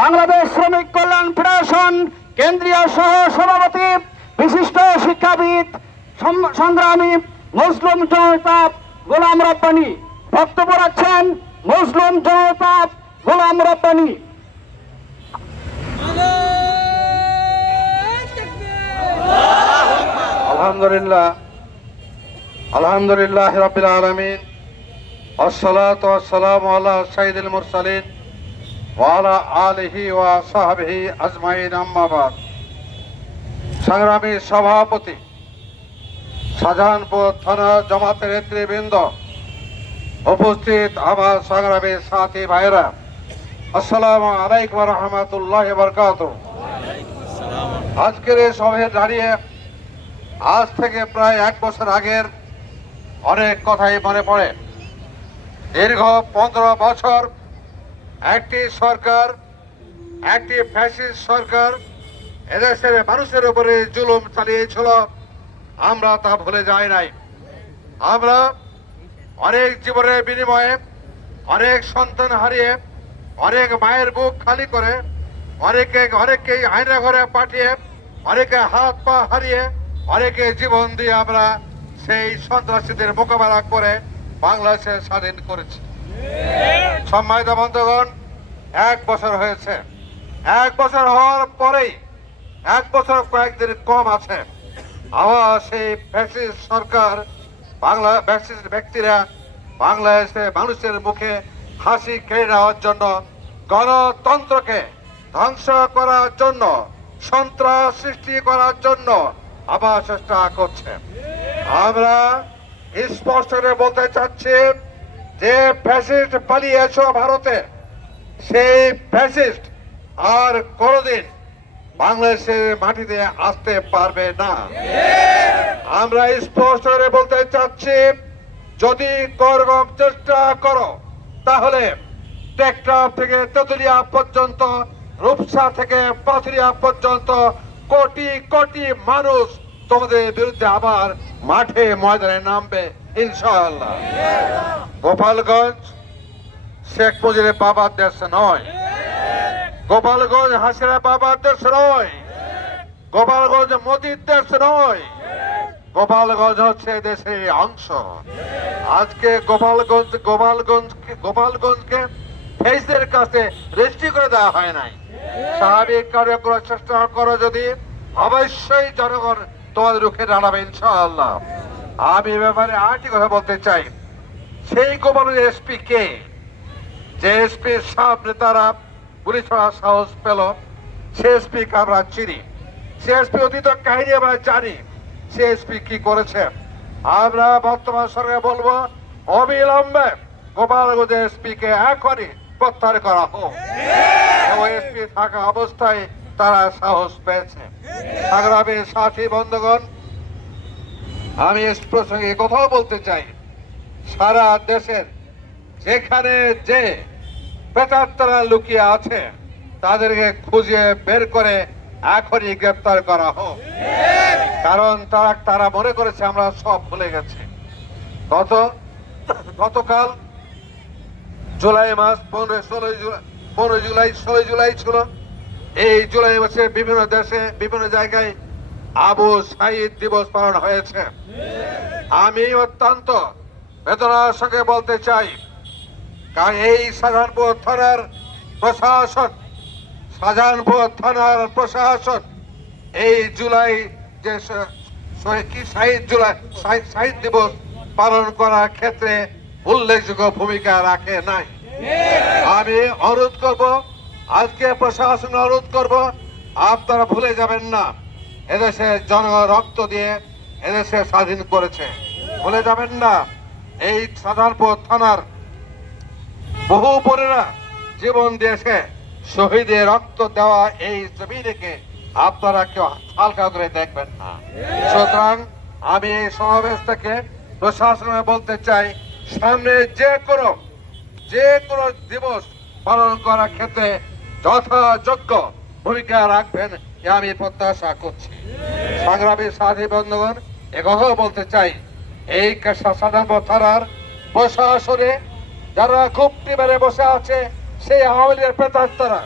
বাংলাদেশ শ্রমিক কল্যাণ ফেডারেশন কেন্দ্রীয় সহ সভাপতি বিশিষ্ট শিক্ষাবিদ সংগ্রামী মুসলিম জনতা গোলাম রব্বানী বক্তব্য রাখছেন। মুসলিম জনতা গোলাম রব্বানী। আলহামদুলিল্লাহ রাব্বিল আলামিন আসসালাতু ওয়াসসালামু আলা সাইয়্যিদিল মুরসালিন ওয়া আলা আলিহি ওয়া সাহবিহি আজমাইন, আম্মা বাদ। সংগ্রামী সভাপতি, শাহজাহানপুর থানা জামাতের নেতৃবৃন্দ, উপস্থিত আমার সংগ্রামী সাথী ভাইরা, আসসালামু আলাইকুম ওয়া রাহমাতুল্লাহি ওয়া বারাকাতুহু। আজকের এই সভায় দাঁড়িয়ে আজ থেকে প্রায় 1 বছর আগের অনেক কথাই মনে পড়ে। দীর্ঘ 15 বছর একটি সরকার, একটি ফ্যাসিস্ট সরকার এদেশের মানুষের উপরে জুলুম চালিয়েছিল, আমরা তা ভুলে যাই নাই। আমরা অনেক জীবনের বিনিময়ে, অনেক সন্তান হারিয়ে, অনেক মায়ের বুক খালি করে, অনেককেই আয়না ঘরে পাঠিয়ে, অনেকে হাত পা হারিয়ে, অনেকে জীবন দিয়ে আমরা সেই সন্ত্রাসীদের মোকাবেলা করে বাংলাদেশে স্বাধীন করেছি। সম্মানিত বন্ধুগণ, 1 বছর হয়েছে। 1 বছর হওয়ার পরেই, 1 বছর কয়েকদিন কম আছে, আবার সেই ফ্যাসিস্ট সরকার, ফ্যাসিস্ট ব্যক্তিরা বাংলাদেশে মানুষের মুখে হাসি কেড়ে নেওয়ার জন্য, গণতন্ত্রকে ধ্বংস করার জন্য, সন্ত্রাস সৃষ্টি করার জন্য আবার চেষ্টা করছে। আমরা স্পষ্ট করে বলতে চাচ্ছি যে ফ্যাসিস্ট পালিয়েছ ভারতে, সেই ফ্যাসিস্ট আর কোনোদিন বাংলাদেশের মাটিতে আসতে পারবে না। আমরা স্পষ্ট করে বলতে চাচ্ছি, যদি করগম চেষ্টা করো তাহলে টেকনাফ থেকে তেতুলিয়া পর্যন্ত, রূপসা থেকে পাথুরিয়া পর্যন্ত কোটি কোটি মানুষ তোমাদের বিরুদ্ধে আবার মাঠে ময়দানে নামবে ইনশাআল্লাহ। গোপালগঞ্জ শেখ মুজিবের বাবার দেশ নয়, গোপালগঞ্জ হাসিনা বাবার দেশ নয়, গোপালগঞ্জ মোদির দেশ নয়, গোপালগঞ্জ হচ্ছে দেশের অংশ। আজকে গোপালগঞ্জকে ফেসের কাছে রেজিস্ট্রি করে দেওয়া হয় নাই। স্বাভাবিক কার্য করার চেষ্টা করো যদি, অবশ্যই জনগণ তোমাদের রুখে দাঁড়াবে ইনশাআল্লাহ। আমি ব্যাপারে আরেকটি কথা বলতে চাই, সেই গোপালগঞ্জের এসপি কে, যে এসপির সামনে তারা গুলি ছড়ার সাহস পেল, সে এসপি কে আমরা চিনি, সে এসপি অতীত কাহিনী আমরা জানি, সে এসপি কি করেছে। আমরা বর্তমান সরকার বলবো, অবিলম্বে গোপালগঞ্জের এসপি কে এখনই প্রত্যাহার করা হোক। এসপি থাকা অবস্থায় তারা সাহস পেয়েছে। সংগ্রামী সাথী বন্ধুগণ, আমি এই প্রসঙ্গে কথাও বলতে চাই, সারা দেশের যেখানে যে প্রেতাত্মারা লুকিয়ে আছে তাদেরকে খুঁজে বের করে এখনই গ্রেপ্তার করা হোক। কারণ তারা মনে করেছে আমরা সব ভুলে গেছি। গতকাল জুলাই মাস 16 জুলাই ছিল। এই জুলাই মাসে বিভিন্ন দেশে, বিভিন্ন জায়গায় আবু সাঈদ দিবস পালন হয়েছে। আমি অত্যন্ত বেদনার সঙ্গে বলতে চাই, কারণ এই শাহজাহানপুর থানার প্রশাসন এই জুলাই যে শহীদ দিবস পালন করার ক্ষেত্রে উল্লেখযোগ্য ভূমিকা রাখে নাই। আমি অনুরোধ করব, আজকে প্রশাসন অনুরোধ করব, আপনারা ভুলে যাবেন না এদেশে জনগণ রক্ত দিয়ে এদেশে স্বাধীন করেছে। ভুলে যাবেন না এই শাহজাহানপুর থানার বহু বোনেরা জীবন দিয়েছে, শহীদের রক্ত দেওয়া এই জমিনকে আপনারা কেউ হালকা করে দেখবেন না। সুতরাং আমি এই সমাবেশ থেকে প্রশাসনে বলতে চাই, সামনে যে কোনো দিবস পালন করার ক্ষেত্রে যথাযোগ্য ভূমিকা রাখবেন আমি প্রত্যাশা করছি। সংগ্রামী সাথী বন্ধুগণ, একথাও বলতে চাই, এই শাহজাহানপুর থানার প্রশাসনে যারা খুব টিবারে বসে আছে, সেই আওয়ামী লীগের প্রেতাত্মারা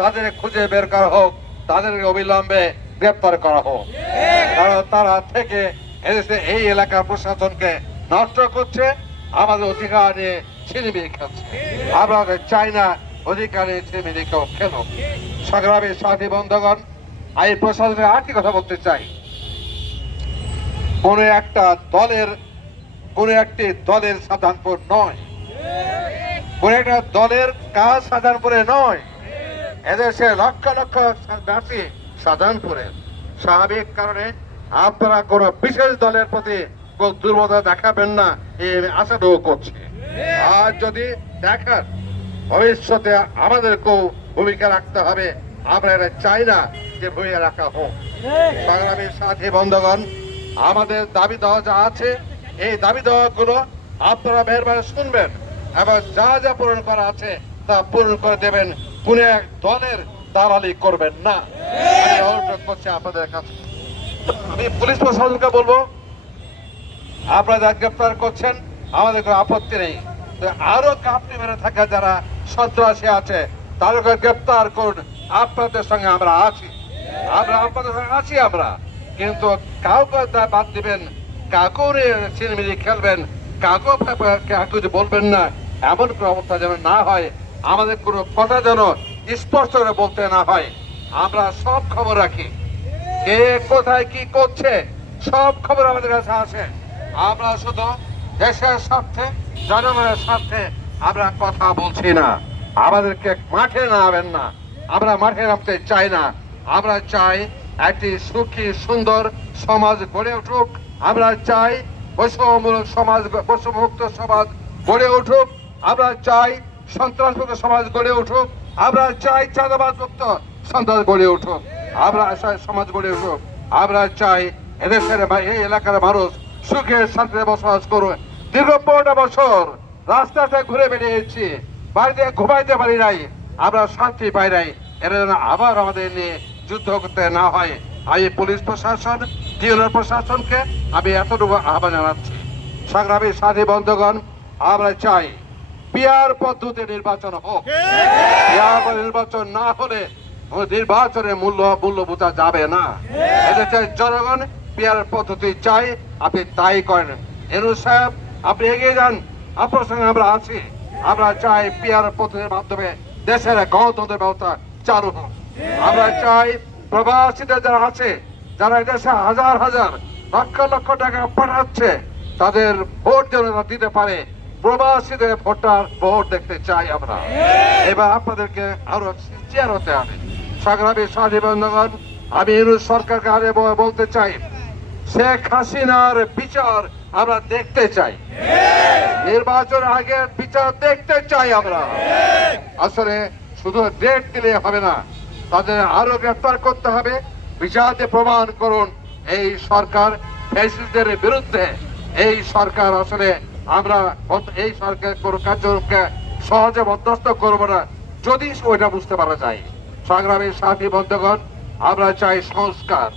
তাদের খুঁজে বের করা হোক, তাদেরকে অবিলম্বে গ্রেপ্তার করা হোক। কারণ তারা থেকে এদেশে এই এলাকার প্রশাসনকে নষ্ট করছে, আমাদের অধিকার নিয়ে ছিনিমিনি খেলছে। আমরা চাই না অধিকার নিয়ে ছিনিমিনি কেউ খেলুক। সংগ্রামী সাথী বন্ধুগণ, আমি প্রশাসনের আরেকটি কথা বলতে চাই। কোন একটি দলের সাধারণপুর নয়, কোন একটা দলের কাজ সাধারণপুরে নয়, এদেশে লক্ষ লক্ষ ব্যাপী সাধারণপুরের। স্বাভাবিক কারণে আপনারা কোন বিশেষ দলের প্রতি কোন দুর্বলতা দেখাবেন না, এই আশাটাও করছে। আর যদি দেখান, ভবিষ্যতে আমাদেরকেও ভূমিকা রাখতে হবে। আমরা এটা চাই না যে ভূমিকা রাখা হোক। সংগ্রামী সাথী বন্ধুগণ, আমাদের দাবি দেওয়া যা আছে, এই দাবি দেওয়াগুলো আপনারা মেহরবানি শুনবেন এবং যা যা পূরণ করা আছে তা পূরণ করে দেবেন। কোন এক দলের দালালি করবেন না, আমি অনুরোধ করছি আপনাদের কাছে। আমি পুলিশ প্রশাসনকে বলবো, আপনারা গ্রেপ্তার করছেন, আমাদের কোনো আপত্তি নেই। আরো কাপড়ি মেরে থাকা যারা সন্ত্রাসী আছে তাদেরকে গ্রেপ্তার করুন। আপনাদের সঙ্গে আমরা আছি, আপনাদের সঙ্গে আছি আমরা। কিন্তু কাউকে বাদ দিবেন, কাউকে ছিনিমিনি খেলবেন, কাউকে বলবেন না, এমন কোনো অবস্থা যেন না হয়। আমাদের কোনো কথা যেন স্পষ্ট করে বলতে না হয়। আমরা সব খবর রাখি, কে কোথায় কি করছে সব খবর আমাদের কাছে আসে। আমরা শুধু দেশের স্বার্থে, জনগণের স্বার্থে আমরা কথা বলছি না। আমাদেরকে মাঠে নামাবেন না, আমরা মাঠে নামতে চাই না। আমরা চাই একটি সুখী সুন্দর সমাজ গড়ে উঠুক। আমরা চাই বৈষম্যমূলক সমাজ, বৈষম্যমুক্ত সমাজ গড়ে উঠুক। আমরা চাই সন্ত্রাসমুক্ত সমাজ গড়ে উঠুক। আমরা চাই চাঁদাবাজ মুক্ত সন্ত্রাস গড়ে উঠুক। আমরা সমাজ গড়ে উঠুক। আমরা চাই এদেশের এই এলাকার মানুষ সুখের সাথে বসবাস করুক। দীর্ঘ 15টা বছর রাস্তাতে ঘুরে বেরিয়েছি, বাড়িতে ঘুমাইতে পারি নাই, আমরা শান্তি পাই নাই। এরা যেন আবার আমাদের নিয়ে যুদ্ধ করতে না হয়। আমি পুলিশ প্রশাসন, ইউনিয়ন প্রশাসনকে আমি এতটুকু আহ্বান জানাচ্ছি। সংগ্রামী সাথী বন্ধুগণ, আমরা চাই পিয়ার পদ্ধতি নির্বাচন হোক। পিয়ার নির্বাচন না হলে নির্বাচনের মূল্য বোঝা যাবে না। এদেশের জনগণ পিয়ার পদ্ধতি চাই, আপনি তাই করেন। এনু সাহেব, আপনি এগিয়ে যান, আপনার সঙ্গে আমরা আছি। আমরা চাই পিয়ার পদ্ধতির মাধ্যমে দেশের গণতন্ত্রের ব্যবস্থা চালু হোক। আমরা চাই প্রবাসীরা যারা আছে, যারা দেশে হাজার হাজার লক্ষ লক্ষ টাকা পাঠাচ্ছে, তাদের ভোট যেন দিতে পারে। প্রবাসীদের ভোট দেখতে চাই আমরা। এবার আপনাদেরকে আরো সিনসিয়ার হতে হবে। সংগ্রামী সাথী বন্ধুগণ, আমি ইউনূস সরকারকে আগে বলতে চাই, শেখ হাসিনার বিচার আমরা দেখতে চাই। নির্বাচন আগে বিচার দেখতে চাই আমরা। আসলে শুধু ডেট দিলে হবে না, তাদের আরো গ্রেফতার করতে হবে। বিচারতে প্রমাণ করুন এই সরকার ফ্যাসিস্টদের বিরুদ্ধে। এই সরকার আসলে আমরা এই সরকার কোন কার্যক্রমকে সহজে বরদাস্ত করবো না, যদি ওইটা বুঝতে পারা যায়। সংগ্রামী সাথী বন্ধুগণ, আমরা চাই সংস্কার,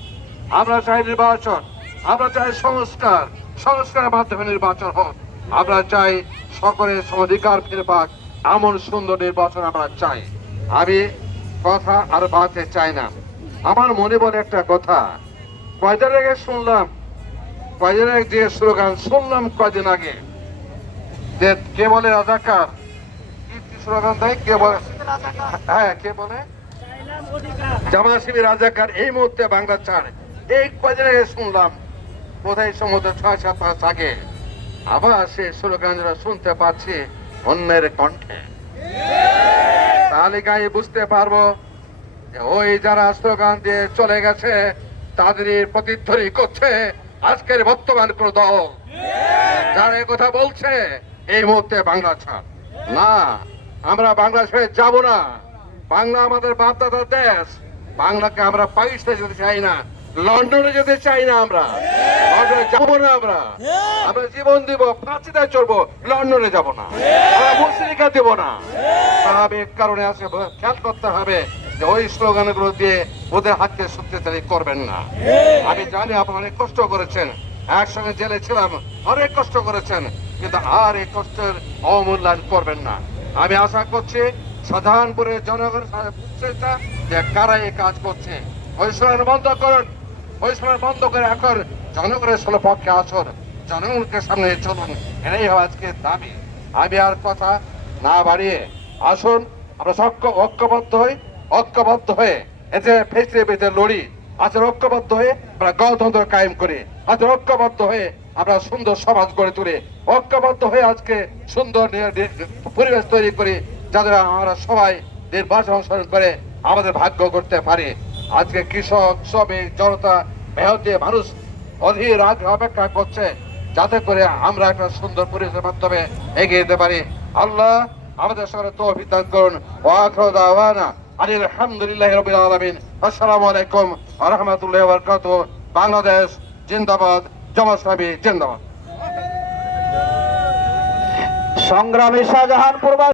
আমরা চাই নির্বাচন, আমরা চাই সংস্কার, সংস্কারের মাধ্যমে নির্বাচন হোক। আমরা চাই সকলের অধিকার ফিরে পাক, এমন সুন্দর নির্বাচন আমরা চাই। আমি কথা আর বাড়তে চাই না। আমার মনে বলে একটা কথা, কয়দিন আগে শুনলাম, কয়দিন আগে যে স্লোগান শুনলাম কয়দিন আগে, যে কে বলে রাজাকার, কি স্লোগান দেয়, কে বলে, হ্যাঁ কে বলে জামাত শিবির রাজাকার, এই মুহূর্তে বাংলা ছাড়। এই কয়দিন আগে শুনলাম, বোধহয় সম্ভবত 6-7 মাস আগে আবার সে স্লোগান শুনতে পাচ্ছি অন্যের কণ্ঠে। তালিকায় বুঝতে পারবো ওই যারা স্লোগান দিয়ে চলে গেছে তাদেরই প্রতিধ্বনি করছে আজকের বর্তমান কোন দল, যারা কথা বলছে এই মুহূর্তে বাংলা ছাড়। না, আমরা বাংলা ছেড়ে যাব না। বাংলা আমাদের বাপদাদার দেশ। বাংলাকে আমরা পাকিস্তানে যেতে চাই না, লন্ডনে যেতে চাই না, আমরা লন্ডনে যাবো না। আমরা জীবন দিব, ফাঁসিতে চড়বো, লন্ডনে যাব না, আমরা মুসলিকা দেব না। স্বাভাবিক কারণে আছে, খেয়াল করতে হবে যে ওই স্লোগান গুলো দিয়ে ওদের হাতকে শক্তিশালী করবেন না। আমি জানি আপনি অনেক কষ্ট করেছেন, একসঙ্গে জেলে ছিলাম, অনেক কষ্ট করেছেন, কিন্তু আর এই কষ্টের অবমূল্যায়ন করবেন না। আমি আশা করছি শাহজাহানপুরের জনগণ বুঝছে যে কারা এই কাজ করছে। বহিষ্করণ বন্ধ করুন, বহিষ্করণ বন্ধ করে এখন জনগণের পক্ষে আসুন, জনগণকে সামনে চলুন, এটাই আজকে দাবি। আমি আর কথা না বাড়িয়ে আসুন আমরা ঐক্যবদ্ধ হয়ে এতে ফেসে বেঁধে লড়ি। আজকে ঐক্যবদ্ধ হয়ে আমরা গণতন্ত্র কায়েম করি, আজকে ঐক্যবদ্ধ হয়ে আমরা সুন্দর সমাজ গড়ে তুলি, ঐক্যবদ্ধ হয়ে আজকে সুন্দর পরিবেশ তৈরি করি, যাদের আমরা সবাই নির্বাচন অনুসরণ করে আমাদের ভাগ্য করতে পারি। আজকে কৃষক, শ্রমিক, জনতা, মেহনতি মানুষ অধীর আগ্রহ অপেক্ষা করছে যাতে করে আমরা একটা সুন্দর পরিবেশের মাধ্যমে এগিয়ে যেতে পারি। আল্লাহ আমাদের সঙ্গে তৌফিক দান করুন। ওয়া আখিরু দাওয়ানা আলহামদুলিল্লাহি রাব্বিল আলামিন। আসসালামু আলাইকুম ওয়া রাহমাতুল্লাহি ওয়া বারাকাতুহু। বাংলাদেশ জিন্দাবাদ, জামাত ইসলামী জিন্দাবাদ। সংগ্রামী শাহজাহানপুর